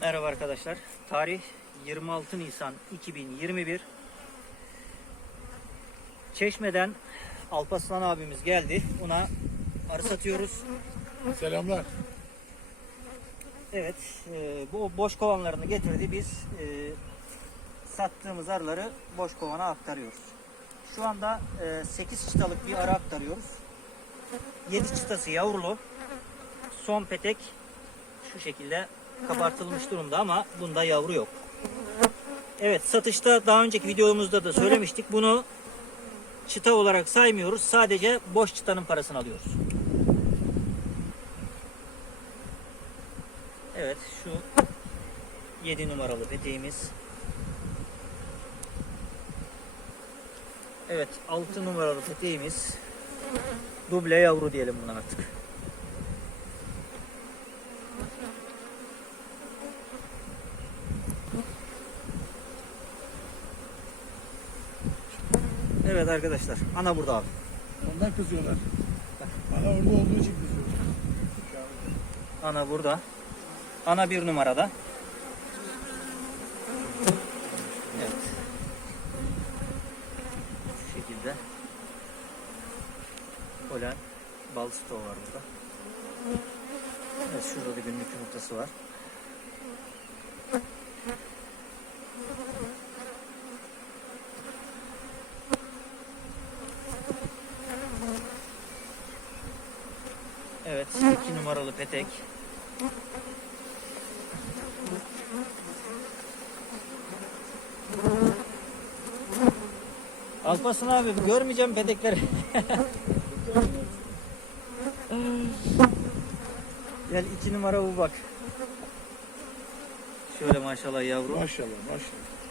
Merhaba arkadaşlar. Tarih 26 Nisan 2021. Çeşme'den Alpaslan abimiz geldi. Ona arı satıyoruz. Selamlar. Evet, e, bu boş kovanlarını getirdi. Biz e, sattığımız arıları boş kovana aktarıyoruz. Şu anda e, 8 çıtalık bir arı aktarıyoruz. 7 çıtası yavrulu. Son petek şu şekilde kabartılmış durumda ama bunda yavru yok. Evet, satışta daha önceki videomuzda da söylemiştik. Bunu çıta olarak saymıyoruz. Sadece boş çıtanın parasını alıyoruz. Evet şu 7 numaralı peteğimiz. Evet 6 numaralı peteğimiz. Duble yavru diyelim buna artık. Evet arkadaşlar ana burada abi. Ondan kızıyorlar. Bana orada olduğu için kızıyor. Ana burada. Ana bir numarada. Evet. Şu şekilde. Polen bal stoğu var burada. Evet şurada da günlük yumurtası var. Evet, iki numaralı petek. Alparslan abi görmeyeceğim petekleri. Gel iki numara bu bak. Şöyle maşallah yavru. Maşallah maşallah.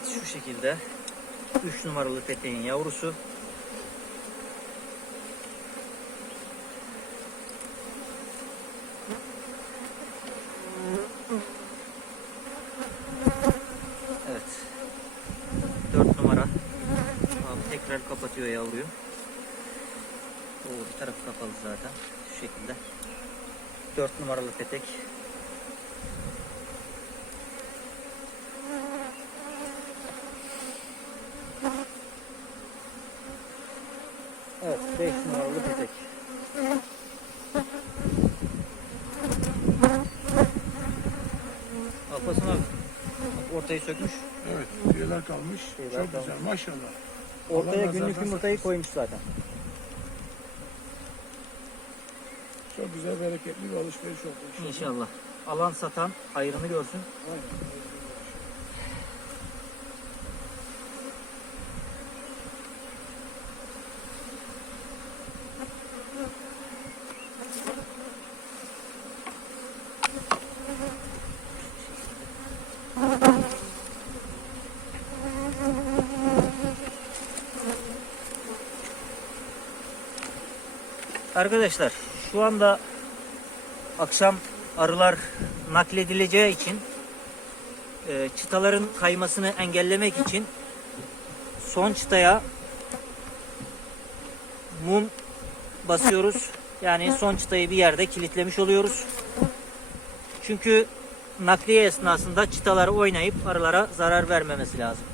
Evet şu şekilde. 3 numaralı peteğin yavrusu. Evet. 4 numara. Abi tekrar kapatıyor yavruyu. Oo, bir tarafı kapalı zaten. Şu şekilde. 4 numaralı petek. Evet, 5 numaralı petek. Alparslan abi, bak ortayı sökmüş. Evet tüyeler kalmış. Tüyeler Çok kalmış. güzel maşallah. Ortaya Allah günlük yumurtayı koymuş zaten. Çok güzel bereketli bir alışveriş oldu. İnşallah. Alan satan hayrını görsün. Aynen. Arkadaşlar şu anda akşam arılar nakledileceği için e, çıtaların kaymasını engellemek için son çıtaya mum basıyoruz. Yani son çıtayı bir yerde kilitlemiş oluyoruz. Çünkü nakliye esnasında çıtalar oynayıp arılara zarar vermemesi lazım.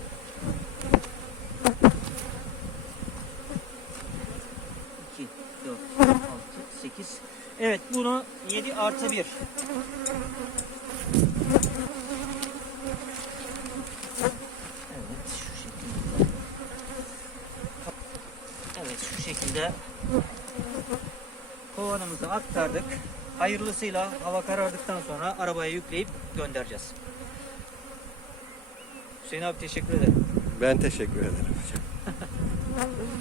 Evet bunu 7 artı 1. Evet şu şekilde. Evet şu şekilde kovanımızı aktardık. Hayırlısıyla hava karardıktan sonra arabaya yükleyip göndereceğiz. Hüseyin abi teşekkür ederim. Ben teşekkür ederim hocam.